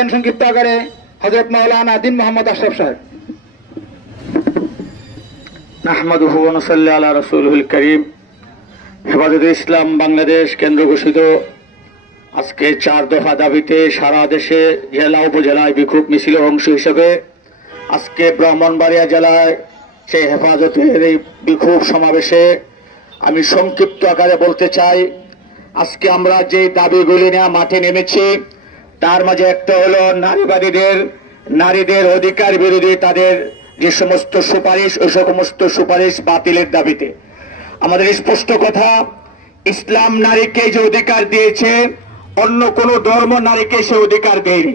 করবেন সংক্ষিপ্ত আকারে হজরত মাওলানা দিন মোহাম্মদ আশরাফ সাহেব। হেফাজতে ইসলাম বাংলাদেশ কেন্দ্র ঘোষিত আজকে চার দফা দাবিতে সারা দেশে জেলা উপজেলায় বিক্ষোভ মিছিলের অংশ হিসেবে আজকে ব্রাহ্মণবাড়িয়া জেলায় সেই হেফাজতের এই বিক্ষোভ সমাবেশে আমি সংক্ষিপ্ত আকারে বলতে চাই, আজকে আমরা যে দাবিগুলি নিয়ে মাঠে নেমেছি তার মাঝে একটা হলো নারীবাদীদের, নারীদের অধিকার বিরোধী তাদের যে সমস্ত সুপারিশ, ওই সমস্ত সুপারিশ বাতিলের দাবিতে। আমাদের স্পষ্ট কথা, ইসলাম নারীকে যে অধিকার দিয়েছে, অন্য কোন ধর্ম নারীকে সে অধিকার দেয়নি।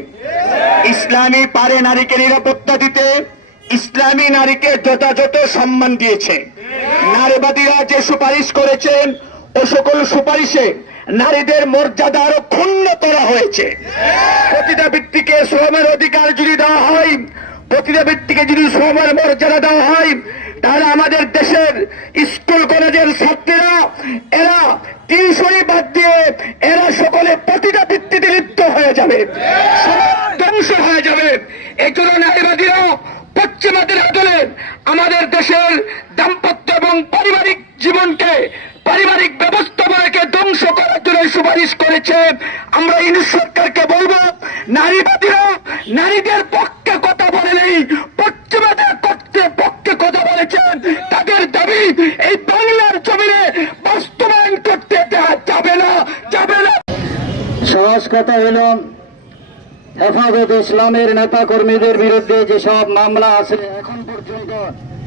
ইসলামী পারে নারীকে নিরাপত্তা দিতে, ইসলামী নারীকে যথাযথ সম্মান দিয়েছে। নারীবাদীরা যে সুপারিশ করেছেন ও সকল সুপারিশে নারীদের মর্যাদা আরও ক্ষুণ্ণ করা হয়েছে। প্রতিটা ব্যক্তিকে শ্রমের অধিকার যদি দেওয়া হয়, প্রতিটা ব্যক্তিকে যদি শ্রমের মর্যাদা দেওয়া হয়, তাহলে আমাদের দেশের স্কুল, কলেজের ছাত্রীরা, এরা টিউশনি বাদ দিয়ে এরা সকলে প্রতিটা ভিত্তিতে লিপ্ত হয়ে যাবে। ধ্বংস হয়ে যাবে। এই জন্য নারীবাদীরা পশ্চিমাদের আদলে আমাদের দেশের দাম্পত্য এবং পারিবারিক জীবনকে পারিবারিক ব্যবস্থাপনাকে ধ্বংস করার জন্য সুপারিশ করেছে। আমরা ইংলিশ সরকারকে বলব, নারীবাদীরা নারীদের পক্ষে কথা বলে নেই, পশ্চিমাদের পক্ষে পক্ষে কথা বলেছেন। তাদের দাবি, এই বাংলার জমিনে বাস্তবায়ন করতে দেওয়া যাবে না যাবে না। সহজ কথা হল, হেফাজত ইসলামের নেতা কর্মীদের বিরুদ্ধে যেসব মামলা আছে, এখন পর্যন্ত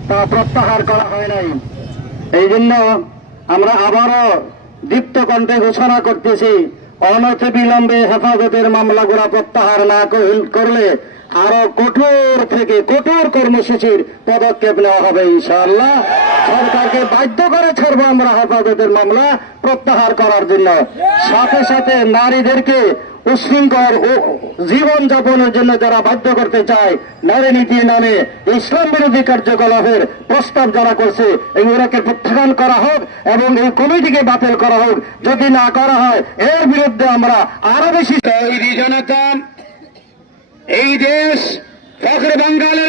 তা প্রত্যাহার করা হয় নাই। এই জন্য আমরা আবারও দীপ্ত কণ্ঠে ঘোষণা করতেছি, অনতি বিলম্বে হেফাজতের মামলাগুলা প্রত্যাহার না করলে আরও কঠোর থেকে কঠোর কর্মসূচির পদক্ষেপ নেওয়া হবে ইনশাআল্লাহ। সরকারকে বাধ্য করে ছাড়বো আমরা হেফাজতের মামলা প্রত্যাহার করার জন্য। সাথে সাথে নারীদেরকে উশৃঙ্খল ও জীবন যাপনের জন্য যারা বাধ্য করতে চায়, নারী নীতি নামে ইসলাম বিরোধী কার্যকলাপের প্রস্তাব যারা করছে এগুলোকে প্রত্যাখ্যান করা হোক এবং এই কমিটিকে বাতিল করা হোক। যদি না করা হয়, এর বিরুদ্ধে আমরা আরও বেশি জনতা, এই দেশ ফখর বাঙ্গালের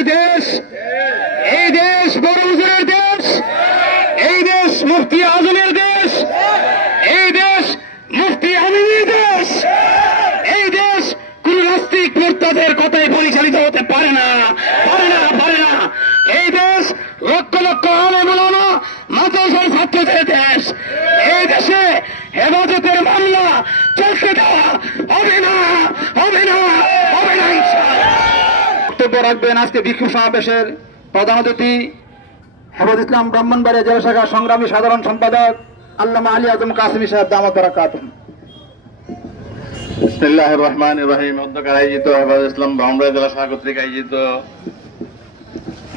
লক্ষ লক্ষ আলে বলানো মাদ্রাসার ছাত্রদের দেশ। এই দেশে হেফাজতের মামলা চলতে দেওয়া হবে না হবে না হবে না বক্তব্য রাখবেন আজকে বিক্ষোভ সমাবেশের প্রধান অতিথি হেফাজ ইসলাম ব্রাহ্মণবাড়িয়া জেলা শাখা সংগ্রামী সাধারণ সম্পাদক আল্লামা আলী আজম কাসিমি সাহেব দামত বারাকাতুহু। বিসমিল্লাহ রহমান রহিম। অধ্যকার আয়োজিত হেফাজ ইসলাম বাউন্ডারি জেলা শাখা কর্তৃক আয়োজিত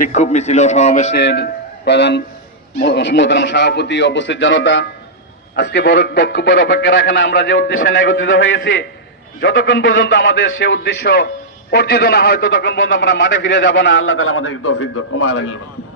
বিক্ষোভ মিছিল সমাবেশের প্রধান মোহতারাম সভাপতি অবস্থিত জনতা। আজকে বড় বক্তব্যের অপেক্ষা রাখে না, আমরা যে উদ্দেশ্যে একত্রিত হয়েছি, যতক্ষণ পর্যন্ত আমাদের সে উদ্দেশ্য অর্জিত না হয়, ততক্ষণ পর্যন্ত আমরা মাঠে ফিরে যাব না। আল্লাহ তালা আমাদের তৌফিক বারাকাতুহু।